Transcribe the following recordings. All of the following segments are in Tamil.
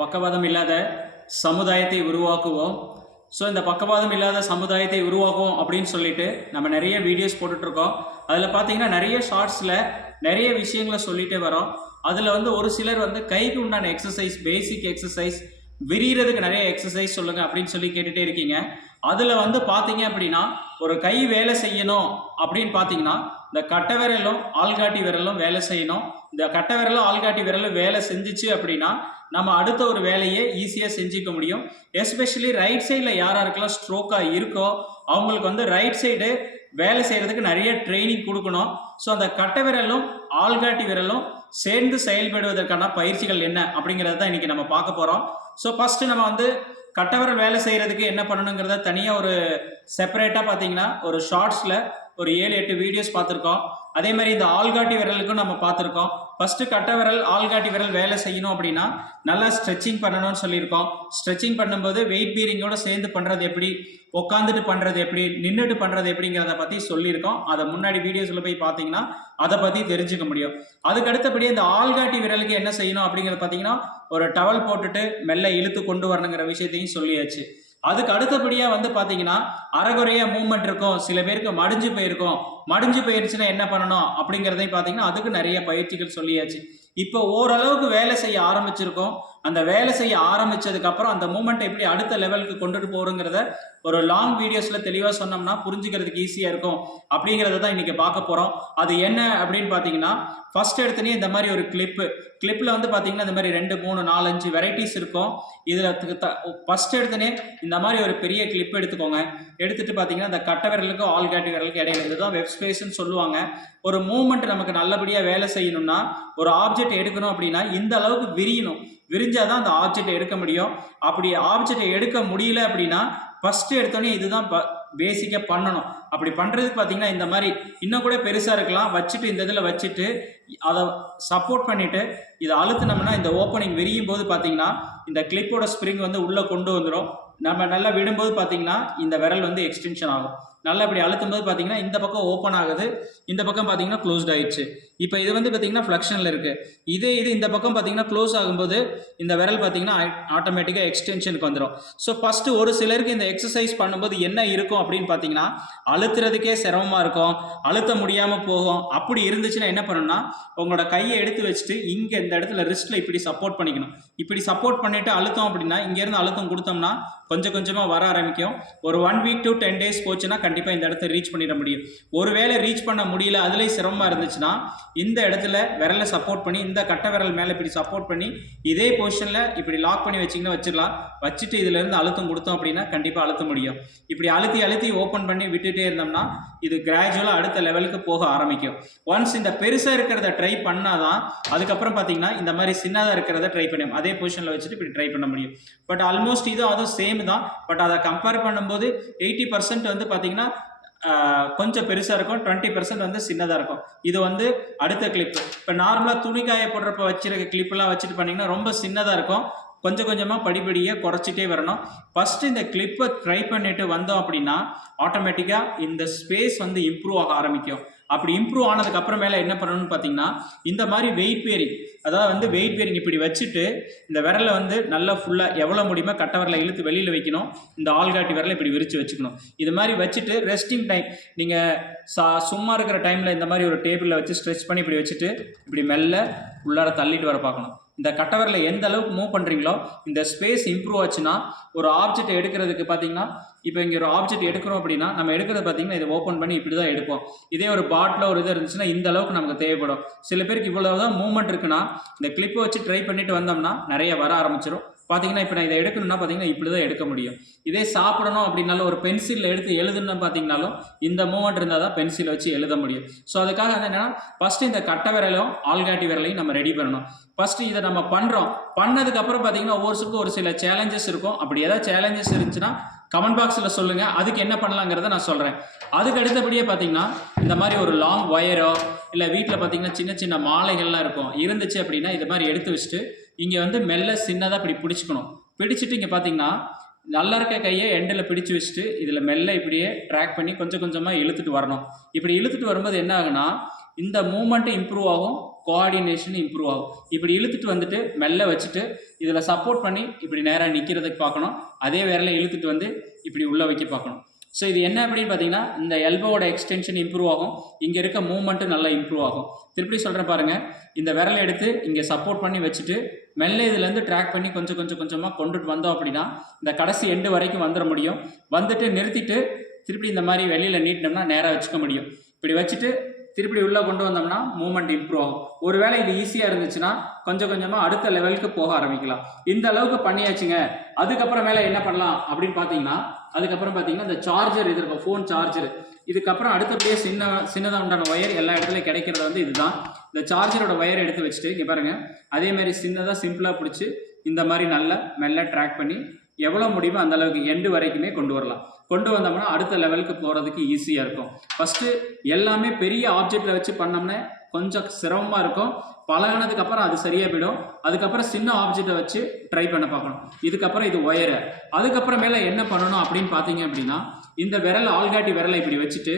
பக்கவாதம் இல்லாத சமுதாயத்தை உருவாக்குவோம். ஸோ இந்த பக்கவாதம் இல்லாத சமுதாயத்தை உருவாக்குவோம் அப்படின்னு சொல்லிட்டு நம்ம நிறைய வீடியோஸ் போட்டுட்ருக்கோம். அதில் பார்த்தீங்கன்னா நிறைய ஷார்ட்ஸில் நிறைய விஷயங்களை சொல்லிகிட்டே வரோம். அதில் ஒரு சிலர் கைக்கு உண்டான எக்ஸசைஸ், பேசிக் எக்ஸசைஸ், விரிகிறதுக்கு நிறைய எக்ஸசைஸ் சொல்லுங்கள் அப்படின்னு சொல்லி கேட்டுகிட்டே இருக்கீங்க. அதில் பார்த்தீங்க அப்படின்னா ஒரு கை வேலை செய்யணும் அப்படின்னு பார்த்தீங்கன்னா இந்த கட்டை விரலும் ஆள்காட்டி விரலும் வேலை செய்யணும். இந்த கட்டை விரலும் ஆள்காட்டி விரலும் வேலை செஞ்சிச்சு அப்படின்னா நம்ம அடுத்த ஒரு வேலையை ஈஸியாக செஞ்சுக்க முடியும். எஸ்பெஷலி ரைட் சைடில் யாராருக்கெல்லாம் ஸ்ட்ரோக்காக இருக்கோ அவங்களுக்கு ரைட் சைடு வேலை செய்கிறதுக்கு நிறைய ட்ரைனிங் கொடுக்கணும். ஸோ அந்த கட்டை விரலும் ஆள்காட்டி விரலும் சேர்ந்து செயல்படுவதற்கான பயிற்சிகள் என்ன அப்படிங்கிறத தான் இன்றைக்கி நம்ம பார்க்க போகிறோம். ஸோ ஃபஸ்ட்டு நம்ம கட்டவிரல் வேலை செய்கிறதுக்கு என்ன பண்ணணுங்கிறத தனியாக ஒரு செப்பரேட்டாக பார்த்தீங்கன்னா ஒரு ஷார்ட்ஸில் ஒரு 7-8 வீடியோஸ் பார்த்துருக்கோம். அதே மாதிரி இந்த ஆள்காட்டி விரலுக்கும் நம்ம பார்த்துருக்கோம். ஃபஸ்ட்டு கட்டை விரல் ஆள்காட்டி விரல் வேலை செய்யணும் அப்படின்னா நல்லா ஸ்ட்ரெச்சிங் பண்ணணும்னு சொல்லியிருக்கோம். ஸ்ட்ரெச்சிங் பண்ணும்போது வெயிட் பீரிங்கோட சேர்ந்து பண்ணுறது எப்படி, உட்காந்துட்டு பண்ணுறது எப்படி, நின்றுட்டு பண்ணுறது எப்படிங்கிறத பற்றி சொல்லியிருக்கோம். அதை முன்னாடி வீடியோஸில் போய் பார்த்தீங்கன்னா அதை பற்றி தெரிஞ்சுக்க முடியும். அதுக்கு அடுத்தபடி இந்த ஆள்காட்டி விரலுக்கு என்ன செய்யணும் அப்படிங்கிறத பார்த்தீங்கன்னா ஒரு டவல் போட்டுட்டு மெல்ல இழுத்து கொண்டு வரணுங்கிற விஷயத்தையும் சொல்லியாச்சு. அதுக்கு அடுத்தபடியாக பார்த்தீங்கன்னா அரைகுறையாக மூவ்மெண்ட் இருக்கும். சில பேருக்கு மடிஞ்சு போயிருக்கும். மடிஞ்சு போயிருச்சுன்னா என்ன பண்ணணும் அப்படிங்கிறதையும் பார்த்தீங்கன்னா அதுக்கு நிறைய பயிற்சிகள் சொல்லியாச்சு. இப்போ ஓரளவுக்கு வேலை செய்ய ஆரம்பிச்சிருக்கோம். அந்த வேலை செய்ய ஆரம்பித்ததுக்கப்புறம் அந்த மூமெண்ட்டை எப்படி அடுத்த லெவலுக்கு கொண்டுட்டு போகிறோங்கிறத ஒரு லாங் வீடியோஸில் தெளிவாக சொன்னோம்னா புரிஞ்சுக்கிறதுக்கு ஈஸியாக இருக்கும். அப்படிங்கிறத தான் இன்றைக்கி பார்க்க போகிறோம். அது என்ன அப்படின்னு பார்த்தீங்கன்னா ஃபஸ்ட் எடுத்துனே இந்த மாதிரி ஒரு கிளிப்பில் பார்த்தீங்கன்னா இந்த மாதிரி 2, 3, 4, 5 வெரைட்டிஸ் இருக்கும். இதில் ஃபஸ்ட் எடுத்துனே இந்த மாதிரி ஒரு பெரிய கிளிப் எடுத்துக்கோங்க. எடுத்துகிட்டு பார்த்தீங்கன்னா இந்த கட்டை விரலுக்கும் ஆள்காட்டி விரலுக்கு இடையில இதுதான் வெப் ஸ்பேஸ்ன்னு சொல்லுவாங்க. ஒரு மூவ்மெண்ட் நமக்கு நல்லபடியாக வேலை செய்யணும்னா ஒரு ஆப்ஜெக்ட் எடுக்கணும் அப்படின்னா இந்த அளவுக்கு விரியணும். விரிஞ்சாதான் அந்த ஆப்ஜெக்டை எடுக்க முடியும். அப்படி ஆப்ஜெக்டை எடுக்க முடியல அப்படின்னா ஃபஸ்ட்டு எடுத்தோடனே இதுதான் பேசிக்காக பண்ணணும். அப்படி பண்ணுறதுக்கு பார்த்தீங்கன்னா இந்த மாதிரி இன்னும் கூட பெருசாக இருக்கலாம். வச்சுட்டு இந்த இதில் வச்சுட்டு அதை சப்போர்ட் பண்ணிவிட்டு இதை அழுத்தினோம்னா இந்த ஓப்பனிங் விரியும் போது பார்த்தீங்கன்னா இந்த கிளிப்போட ஸ்ப்ரிங் உள்ளே கொண்டு வந்துடும். நம்ம நல்லா விடும்போது பார்த்தீங்கன்னா இந்த விரல் எக்ஸ்டென்ஷன் ஆகும். நல்லா இப்படி அழுத்தும் போது பார்த்தீங்கன்னா இந்த பக்கம் ஓப்பன் ஆகுது, இந்த பக்கம் பார்த்தீங்கன்னா க்ளோஸ்ட் ஆயிடுச்சு. இப்போ இது பார்த்தீங்கன்னா ஃப்ளெக்ஷனில் இருக்குது. இது இந்த பக்கம் பார்த்தீங்கன்னா க்ளோஸ் ஆகும்போது இந்த விரல் பார்த்தீங்கன்னா ஆட்டோமேட்டிக்காக எக்ஸ்டென்ஷனுக்கு வந்துடும். ஸோ ஃபஸ்ட்டு ஒரு சிலருக்கு இந்த எக்ஸசைஸ் பண்ணும்போது என்ன இருக்கும் அப்படின்னு பார்த்தீங்கன்னா அழுத்துறதுக்கே சிரமமாக இருக்கும், அழுத்த முடியாமல் போகும். அப்படி இருந்துச்சுன்னா என்ன பண்ணணும்னா உங்களோட கையை எடுத்து வச்சுட்டு இங்கே இந்த இடத்துல ரிஸ்ட்டில் இப்படி சப்போர்ட் பண்ணிக்கணும். இப்படி சப்போர்ட் பண்ணிவிட்டு அழுத்தம் அப்படின்னா இங்கேருந்து அழுத்தம் கொடுத்தோம்னா கொஞ்சம் கொஞ்சமாக வர ஆரம்பிக்கும். ஒரு 1 week to 10 days போச்சுன்னா கண்டிப்பாக இந்த இடத்த ரீச் பண்ணிட முடியும். ஒருவேளை ரீச் பண்ண முடியல, அதுலேயும் சிரமமாக இருந்துச்சுன்னா இந்த இடத்துல விரலை சப்போர்ட் பண்ணி இந்த கட்டை விரல் மேலே இப்படி சப்போர்ட் பண்ணி இதே பொசிஷனில் இப்படி லாக் பண்ணி வச்சிங்கன்னா வச்சிடலாம். வச்சுட்டு இதிலேருந்து அழுத்தம் கொடுத்தோம் அப்படின்னா கண்டிப்பாக அழுத்த முடியும். இப்படி அழுத்தி ஓப்பன் பண்ணி விட்டுட்டே இருந்தோம்னா இது கிராஜுவலாக அடுத்த லெவலுக்கு போக ஆரம்பிக்கும். ஒன்ஸ் இந்த பெருசாக இருக்கிறத ட்ரை பண்ணாதான் அதுக்கப்புறம் பார்த்தீங்கன்னா இந்த மாதிரி சின்னதாக இருக்கிறத ட்ரை பண்ண அதே பொசிஷனில் வச்சுட்டு இப்படி ட்ரை பண்ண முடியும். பட் ஆல்மோஸ்ட் அதுவும் சேம் தான். பட் அதை கம்பேர் பண்ணும்போது 80% பார்த்தீங்கன்னா கொஞ்சம் பெருசாக இருக்கும், 20% சின்னதாக இருக்கும். இது அடுத்த கிளிப்பு. இப்போ நார்மலாக துணிக்காய போடுறப்ப வச்சிருக்க கிளிப்பெல்லாம் வச்சுட்டு பண்ணிங்கன்னா ரொம்ப சின்னதாக இருக்கும். கொஞ்சம் கொஞ்சமாக படிப்படியாக குறைச்சிட்டே வரணும். ஃபஸ்ட்டு இந்த கிளிப்பை ட்ரை பண்ணிட்டு வந்தோம் அப்படின்னா ஆட்டோமேட்டிக்காக இந்த ஸ்பேஸ் இம்ப்ரூவ் ஆக ஆரம்பிக்கும். அப்படி இம்ப்ரூவ் ஆனதுக்கு அப்புறமேல என்ன பண்ணணும்னு பார்த்தீங்கன்னா இந்த மாதிரி வெயிட் பேரிங், அதாவது வெயிட் பேரிங் இப்படி வச்சுட்டு இந்த விரலை நல்லா ஃபுல்லாக எவ்வளோ முடியுமோ கட்டை விரலை இழுத்து வெளியில் வைக்கணும். இந்த ஆள்காட்டி விரலை இப்படி விரித்து வச்சுக்கணும். இது மாதிரி வச்சுட்டு ரெஸ்டிங் டைம் நீங்கள் சும்மா இருக்கிற டைமில் இந்த மாதிரி ஒரு டேபிளில் வச்சு ஸ்ட்ரெச் பண்ணி இப்படி வச்சுட்டு இப்படி மெல்ல உள்ளார தள்ளிட்டு வர பார்க்கணும். இந்த கட்டை விரலை எந்த அளவுக்கு மூவ் பண்ணுறீங்களோ இந்த ஸ்பேஸ் இம்ப்ரூவ் ஆச்சுன்னா ஒரு ஆப்ஜெக்ட் எடுக்கிறதுக்கு பார்த்தீங்கன்னா இப்போ இங்கே ஒரு ஆப்ஜெக்ட் எடுக்கிறோம் அப்படின்னா நம்ம எடுக்கிறது பார்த்தீங்கன்னா இதை ஓப்பன் பண்ணி இப்படி தான் எடுப்போம். இதே ஒரு பாட்டில் ஒரு இது இருந்துச்சுன்னா இந்த அளவுக்கு நமக்கு தேவைப்படும். சில பேருக்கு இவ்வளவுதான் மூவ்மெண்ட் இருக்குன்னா இந்த கிளிப்பை வச்சு ட்ரை பண்ணிட்டு வந்தோம்னா நிறைய வர ஆரம்பிச்சிடும். பார்த்தீங்கன்னா இப்போ நான் இதை எடுக்கணும்னா பார்த்தீங்கன்னா இப்படி தான் எடுக்க முடியும். இதே சாப்பிடணும் அப்படின்னாலும் ஒரு பென்சிலில் எடுத்து எழுதுன்னு பார்த்தீங்கன்னாலும் இந்த மூவ்மெண்ட் இருந்தால் தான் பென்சிலை வச்சு எழுத முடியும். ஸோ அதுக்காக என்னென்னா ஃபஸ்ட்டு இந்த கட்டை விரலையும் ஆள்காட்டி விரலையும் நம்ம ரெடி பண்ணணும். ஃபஸ்ட்டு இதை நம்ம பண்ணுறோம். பண்ணதுக்கப்புறம் பார்த்தீங்கன்னா ஒவ்வொருத்தருக்கும் ஒரு சில சேலஞ்சஸ் இருக்கும். அப்படி ஏதாவது சேலஞ்சஸ் இருந்துச்சுன்னா கமெண்ட் பாக்ஸில் சொல்லுங்கள், அதுக்கு என்ன பண்ணலாங்கிறத நான் சொல்கிறேன். அதுக்கு அடுத்தபடியே பார்த்தீங்கன்னா இந்த மாதிரி ஒரு லாங் ஒயரோ இல்லை வீட்டில் பார்த்தீங்கன்னா சின்ன சின்ன மாலைகள்லாம் இருக்கும் இருந்துச்சு அப்படின்னா இது மாதிரி எடுத்து வச்சுட்டு இங்கே மெல்ல சின்னதாக இப்படி பிடிச்சிக்கணும். பிடிச்சிட்டு இங்கே பார்த்தீங்கன்னா நல்லா இருக்க கையை எண்டில் பிடிச்சி வச்சுட்டு இதில் மெல்ல இப்படியே ட்ராக் பண்ணி கொஞ்சம் கொஞ்சமாக இழுத்துட்டு வரணும். இப்படி இழுத்துட்டு வரும்போது என்ன ஆகுனா இந்த மூமெண்ட்டு இம்ப்ரூவ் ஆகும், கோஆர்டினேஷன் இம்ப்ரூவ் ஆகும். இப்படி இழுத்துட்டு வந்துட்டு மெல்ல வச்சுட்டு இதில் சப்போர்ட் பண்ணி இப்படி நேராக நிற்கிறதுக்கு பார்க்கணும். அதே விரலை இழுத்துட்டு வந்து இப்படி உள்ளே வைக்க பார்க்கணும். ஸோ இது என்ன அப்படின்னு பார்த்தீங்கன்னா இந்த எல்போவோட எக்ஸ்டென்ஷன் இம்ப்ரூவ் ஆகும், இங்கே இருக்க மூவ்மெண்ட்டு நல்லா இம்ப்ரூவ் ஆகும். திருப்பி சொல்கிறேன் பாருங்கள், இந்த விரலை எடுத்து இங்கே சப்போர்ட் பண்ணி வச்சுட்டு மெல்ல இதுலேருந்து ட்ராக் பண்ணி கொஞ்சம் கொஞ்சமாக கொண்டுட்டு வந்தோம் அப்படின்னா இந்த கடைசி எண்டு வரைக்கும் வந்துட முடியும். வந்துட்டு நிறுத்திட்டு திருப்பி இந்த மாதிரி வெளியில் நீட்டினோம்னா நேராக வச்சுக்க முடியும். இப்படி வச்சுட்டு திருப்பி உள்ளே கொண்டு வந்தோம்னா மூவ்மெண்ட் இம்ப்ரூவ் ஆகும். ஒருவேளை இது ஈஸியாக இருந்துச்சுன்னா கொஞ்சம் கொஞ்சமாக அடுத்த லெவலுக்கு போக ஆரம்பிக்கலாம். இந்த அளவுக்கு பண்ணியாச்சுங்க. அதுக்கப்புறம் மேலே என்ன பண்ணலாம் அப்படின்னு பார்த்தீங்கன்னா இந்த சார்ஜர் இது இருக்கும், ஃபோன் சார்ஜர். இதுக்கப்புறம் அடுத்தபடியே சின்னதாக உண்டான ஒயர் எல்லா இடத்துலையும் கிடைக்கிறது வந்து இதுதான். இந்த சார்ஜரோட ஒயர் எடுத்து வச்சுட்டு இங்கே பாருங்கள், அதே மாதிரி சின்னதாக சிம்பிளாக பிடிச்சி இந்த மாதிரி நல்லா மெல்ல ட்ராக் பண்ணி எவ்வளோ முடியுமோ அந்த அளவுக்கு எண்டு வரைக்குமே கொண்டு வரலாம். கொண்டு வந்தோம்னா அடுத்த லெவலுக்கு போகிறதுக்கு ஈஸியாக இருக்கும். ஃபஸ்ட்டு எல்லாமே பெரிய ஆப்ஜெக்டில் வச்சு பண்ணோம்னா கொஞ்சம் சிரமமாக இருக்கும். பழகினதுக்கப்புறம் அது சரியாக போயிடும். அதுக்கப்புறம் சின்ன ஆப்ஜெக்டை வச்சு ட்ரை பண்ண பார்க்கணும். இதுக்கப்புறம் இது ஒயரை. அதுக்கப்புறமேல என்ன பண்ணணும் அப்படின்னு பார்த்தீங்க அப்படின்னா இந்த விரல் ஆள்காட்டி விரலை இப்படி வச்சுட்டு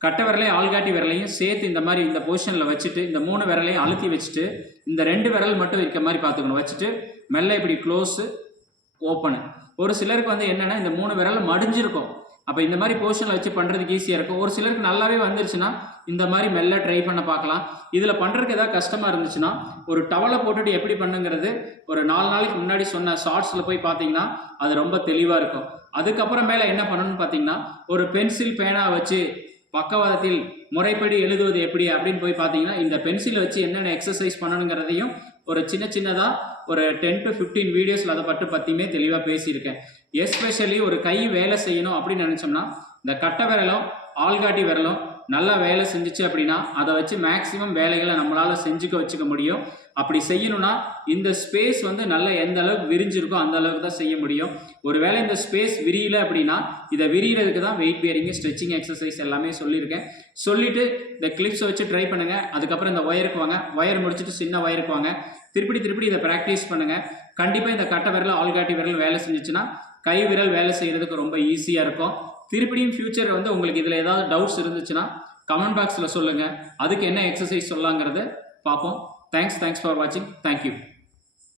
கட்டை விரலையும் ஆள்காட்டி விரலையும் சேர்த்து இந்த மாதிரி இந்த பொசிஷனில் வச்சுட்டு இந்த 3 விரலையும் அழுத்தி வச்சுட்டு இந்த 2 விரல் மட்டும் இருக்க மாதிரி பார்த்துக்கணும். வச்சுட்டு மெல்ல இப்படி க்ளோஸு ஓப்பனு. ஒரு சிலருக்கு வந்து என்னென்னா இந்த 3 விரல் மடிஞ்சிருக்கும். அப்போ இந்த மாதிரி பொசிஷனில் வச்சு பண்ணுறதுக்கு ஈஸியாக இருக்கும். ஒரு சிலருக்கு நல்லாவே வந்துருச்சுன்னா இந்த மாதிரி மெல்ல ட்ரை பண்ண பார்க்கலாம். இதில் பண்ணுறதுக்கு ஏதாவது கஷ்டமாக இருந்துச்சுன்னா ஒரு டவலை போட்டுட்டு எப்படி பண்ணுங்கிறது ஒரு 4 நாளைக்கு முன்னாடி சொன்ன ஷார்ட்ஸில் போய் பார்த்தீங்கன்னா அது ரொம்ப தெளிவாக இருக்கும். அதுக்கப்புறம் மேலே என்ன பண்ணணும்னு பார்த்தீங்கன்னா ஒரு பென்சில் பேனா வச்சு பக்கவாதத்தில் முறைப்படி எழுதுவது எப்படி அப்படின்னு போய் பார்த்தீங்கன்னா இந்த பென்சிலை வச்சு என்னென்ன எக்ஸசைஸ் பண்ணணுங்கிறதையும் ஒரு சின்னதாக ஒரு 10 to 15 வீடியோஸில் அதை பற்றியுமே தெளிவாக பேசியிருக்கேன். எஸ்பெஷலி ஒரு கை வேலை செய்யணும் அப்படின்னு நினச்சோம்னா இந்த கட்டை விரலும் ஆள்காட்டி விரலும் நல்லா வேலை செஞ்சிச்சு அப்படின்னா அதை வச்சு மேக்ஸிமம் வேலைகளை நம்மளால் வச்சுக்க முடியும். அப்படி செய்யணும்னா இந்த ஸ்பேஸ் வந்து நல்லா எந்த அளவுக்கு விரிஞ்சிருக்கோ அந்த அளவுக்கு தான் செய்ய முடியும். ஒருவேளை இந்த ஸ்பேஸ் விரியல அப்படின்னா இதை விரியறதுக்கு தான் வெயிட் பேரிங்கு ஸ்ட்ரெச்சிங் எக்ஸசைஸ் எல்லாமே சொல்லியிருக்கேன். சொல்லிவிட்டு இந்த கிளிப்ஸை வச்சு ட்ரை பண்ணுங்கள். அதுக்கப்புறம் இந்த ஒயருக்கு வாங்க, ஒயர் முடிச்சுட்டு சின்ன ஒயருக்கு வாங்க, திருப்பி இதை ப்ராக்டிஸ் பண்ணுங்கள். கண்டிப்பாக இந்த கட்டை விரல் ஆள்காட்டி விரல் வேலை செஞ்சிச்சுன்னா கை விரல் வேலை செய்கிறதுக்கு ரொம்ப ஈஸியாக இருக்கும். திருப்பியும் ஃபியூச்சர் வந்து உங்களுக்கு இதில் ஏதாவது டவுட்ஸ் இருந்துச்சுன்னா கமெண்ட் பாக்ஸில் சொல்லுங்கள். அதுக்கு என்ன எக்ஸசைஸ் சொல்லலாங்கிறத பார்ப்போம். தேங்க்ஸ் ஃபார் வாட்சிங். தேங்க்யூ.